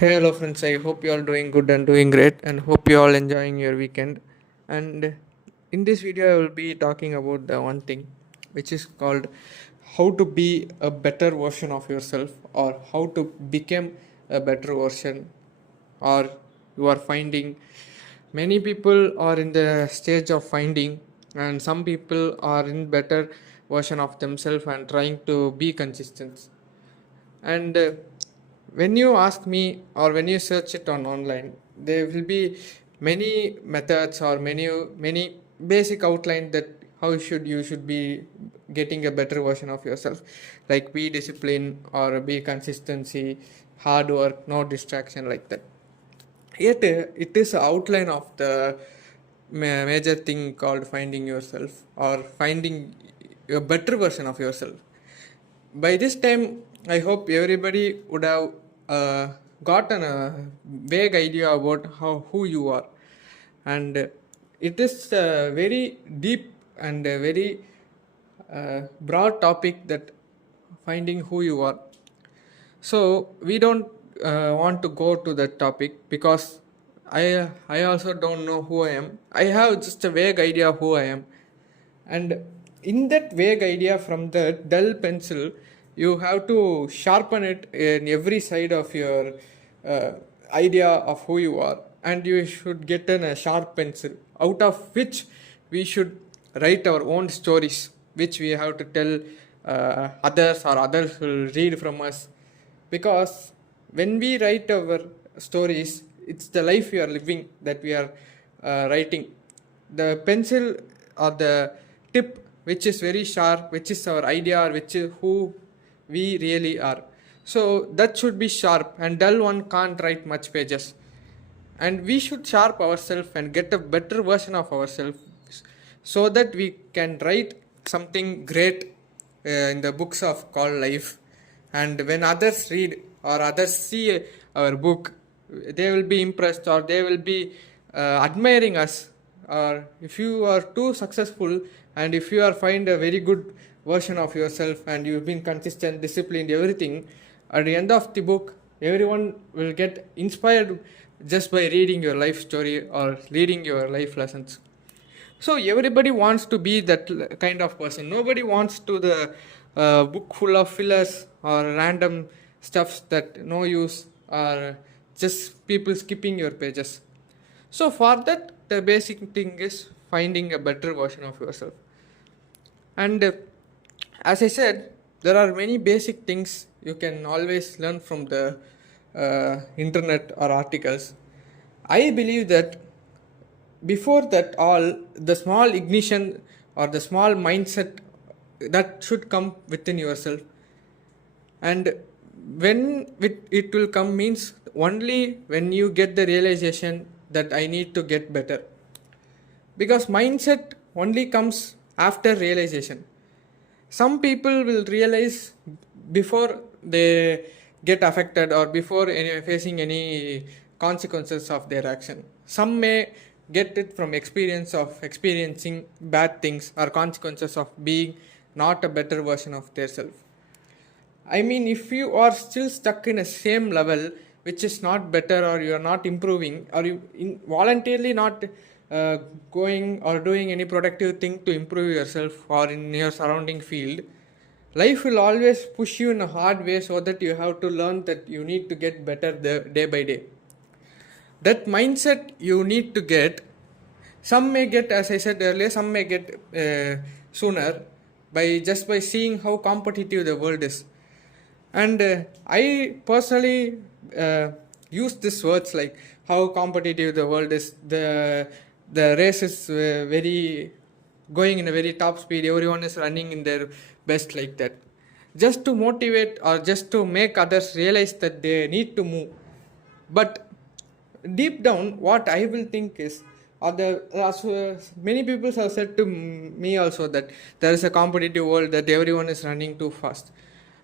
Hey, hello friends. I hope you all doing good and doing great, and hope you all enjoying your weekend. And in this video, I will be talking about the one thing, which is called how to be a better version of yourself, or how to become a better version, or you are finding. Many people are in the stage of finding, and some people are in better version of themselves and trying to be consistent. And when you ask me or when you search it on online, there will be many methods or many basic outline that how you should be getting a better version of yourself, like be discipline or be consistency, hard work, no distraction, like that. Yet it is an outline of the major thing called finding yourself or finding a better version of yourself. By this time, I hope everybody would have gotten a vague idea about how who you are, and it is a very deep and a very broad topic, that finding who you are. So we don't want to go to that topic, because I also don't know who I am. I have just a vague idea of who I am, and in that vague idea, from the dull pencil, you have to sharpen it in every side of your uh, idea of who you are, and you should get a sharp pencil out of which we should write our own stories, which we have to tell others, or others will read from us. Because when we write our stories, it's the life we are living that we are writing. The pencil or the tip which is very sharp, which is our idea, or which is who we really are, so that should be sharp, and dull one can't write much pages. And we should sharp ourselves and get a better version of ourselves, so that we can write something great in the books of called life. And when others read or others see our book, they will be impressed, or they will be admiring us. Or if you are too successful, and if you are find a very good version of yourself, and you've been consistent, disciplined, everything, at the end of the book, everyone will get inspired just by reading your life story or reading your life lessons. So everybody wants to be that kind of person. Nobody wants to the book full of fillers or random stuffs that no use, or just people skipping your pages. So for that, the basic thing is finding a better version of yourself. And as I said, there are many basic things you can always learn from the internet or articles. I believe that before that all, the small ignition or the small mindset that should come within yourself. And when it will come means only when you get the realization that I need to get better. Because mindset only comes after realization. Some people will realize before they get affected, or before facing any consequences of their action. Some may get it from experience of experiencing bad things, or consequences of being not a better version of their self. I mean, if you are still stuck in a same level, which is not better, or you are not improving, or you voluntarily not going or doing any productive thing to improve yourself or in your surrounding field, life will always push you in a hard way, so that you have to learn that you need to get better day by day. That mindset you need to get. Some may get, as I said earlier, some may get sooner, by seeing how competitive the world is. And I personally use these words like how competitive the world is. The race is very going in a very top speed. Everyone is running in their best, like that, just to motivate or just to make others realize that they need to move. But deep down, what I will think is, or many people have said to me also, that there is a competitive world, that everyone is running too fast.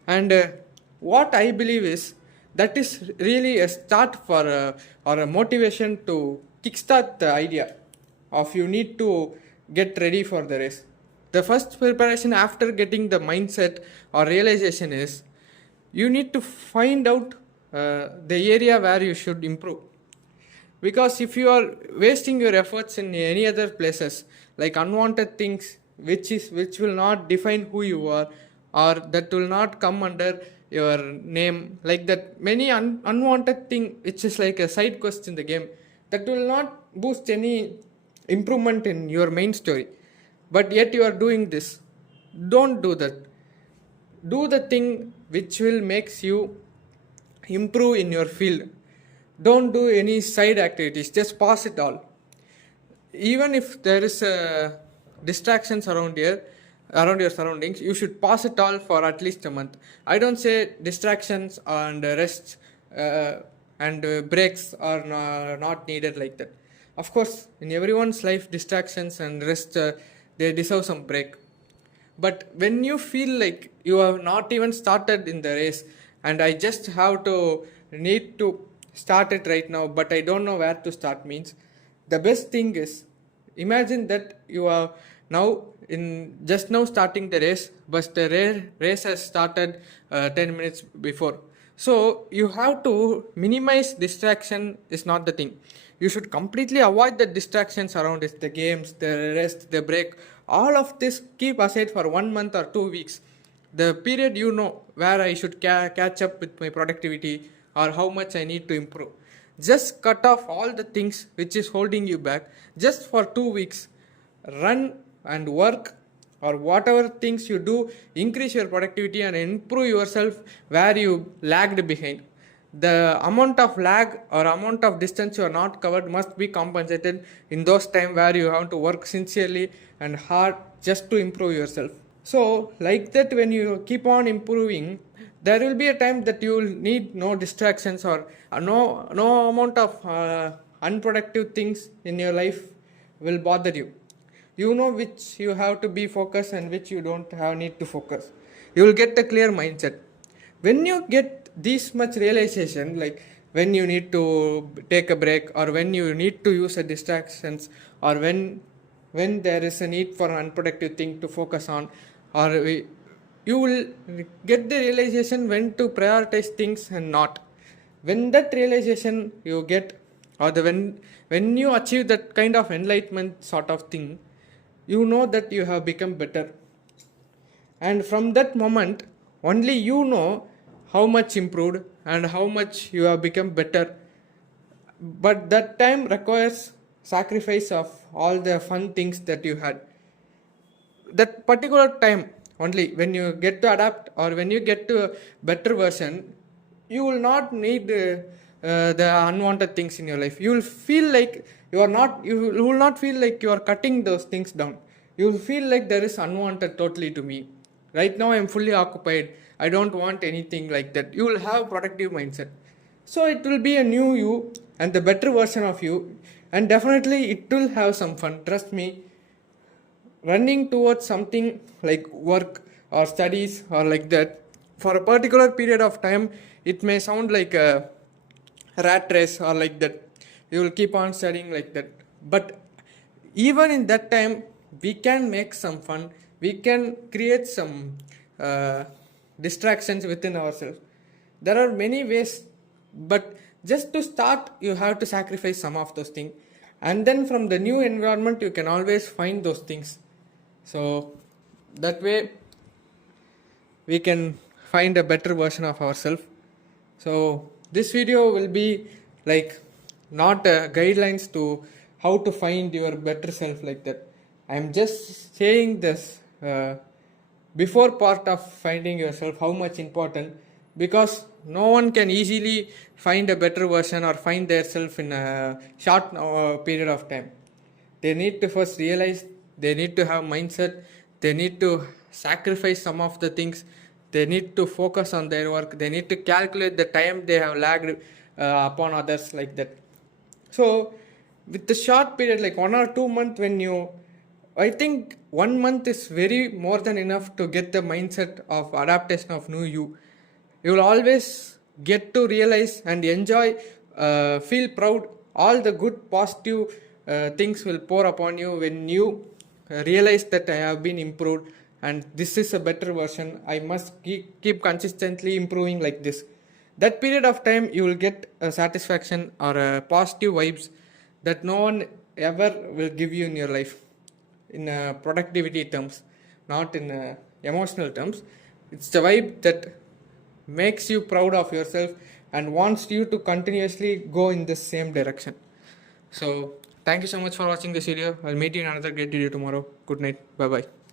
And what I believe is, that is really a start for or a motivation to kickstart the idea of you need to get ready for the race. The first preparation after getting the mindset or realization is, you need to find out the area where you should improve. Because if you are wasting your efforts in any other places, like unwanted things which will not define who you are, or that will not come under your name, like that many unwanted thing which is like a side quest in the game, that will not boost any improvement in your main story, but yet you are doing this. Don't do that. Do the thing which will makes you improve in your field. Don't do any side activities, just pass it all. Even if there is distractions around here, around your surroundings, you should pass it all for at least a month. I don't say distractions and rest and breaks are not needed like that. Of course, in everyone's life, distractions and rest, they deserve some break. But when you feel like you have not even started in the race, and I just have to need to start it right now, but I don't know where to start, means the best thing is, imagine that you are now in just now starting the race, but the race has started 10 minutes before. So you have to minimize distraction is not the thing. You should completely avoid the distractions around it, the games, the rest, the break. All of this keep aside for 1 month or 2 weeks. The period where I should catch up with my productivity or how much I need to improve. Just cut off all the things which is holding you back just for 2 weeks. Run and work or whatever things you do, increase your productivity and improve yourself where you lagged behind. The amount of lag or amount of distance you are not covered must be compensated in those time where you have to work sincerely and hard just to improve yourself. So like that, when you keep on improving, there will be a time that you will need no distractions or no amount of unproductive things in your life will bother you. You know which you have to be focused and which you don't have need to focus. You will get a clear mindset. When you get this much realization, like when you need to take a break or when you need to use a distractions or when there is a need for an unproductive thing to focus on, or you will get the realization when to prioritize things and not. When that realization you get, or when you achieve that kind of enlightenment sort of thing, you know that you have become better. And from that moment, only you know how much improved and how much you have become better. But that time requires sacrifice of all the fun things that you had. That particular time only, when you get to adapt or when you get to a better version, you will not need the unwanted things in your life. You will feel like you will not feel like you are cutting those things down. You will feel like there is unwanted totally to me. Right now I am fully occupied. I don't want anything like that. You will have productive mindset. So it will be a new you and the better version of you, and definitely it will have some fun. Trust me. Running towards something like work or studies or like that for a particular period of time, it may sound like a rat race or like that. You will keep on studying like that. But even in that time, we can make some fun. We can create some distractions within ourselves. There are many ways, but just to start, you have to sacrifice some of those things. And then from the new environment, you can always find those things. So that way, we can find a better version of ourselves. So this video will be like not guidelines to how to find your better self like that. I'm just saying this before part of finding yourself, how much important, because no one can easily find a better version or find their self in a short period of time. They need to first realize, they need to have mindset, they need to sacrifice some of the things, they need to focus on their work, they need to calculate the time they have lagged upon others like that. So with the short period like 1 or 2 months, I think 1 month is very more than enough to get the mindset of adaptation of new you. You will always get to realize and enjoy, feel proud. All the good positive things will pour upon you when you realize that I have been improved and this is a better version. I must keep consistently improving like this. That period of time you will get a satisfaction or a positive vibes that no one ever will give you in your life, in productivity terms, not in emotional terms. It's the vibe that makes you proud of yourself and wants you to continuously go in the same direction. So thank you so much for watching this video. I'll meet you in another great video tomorrow. Good night. Bye bye.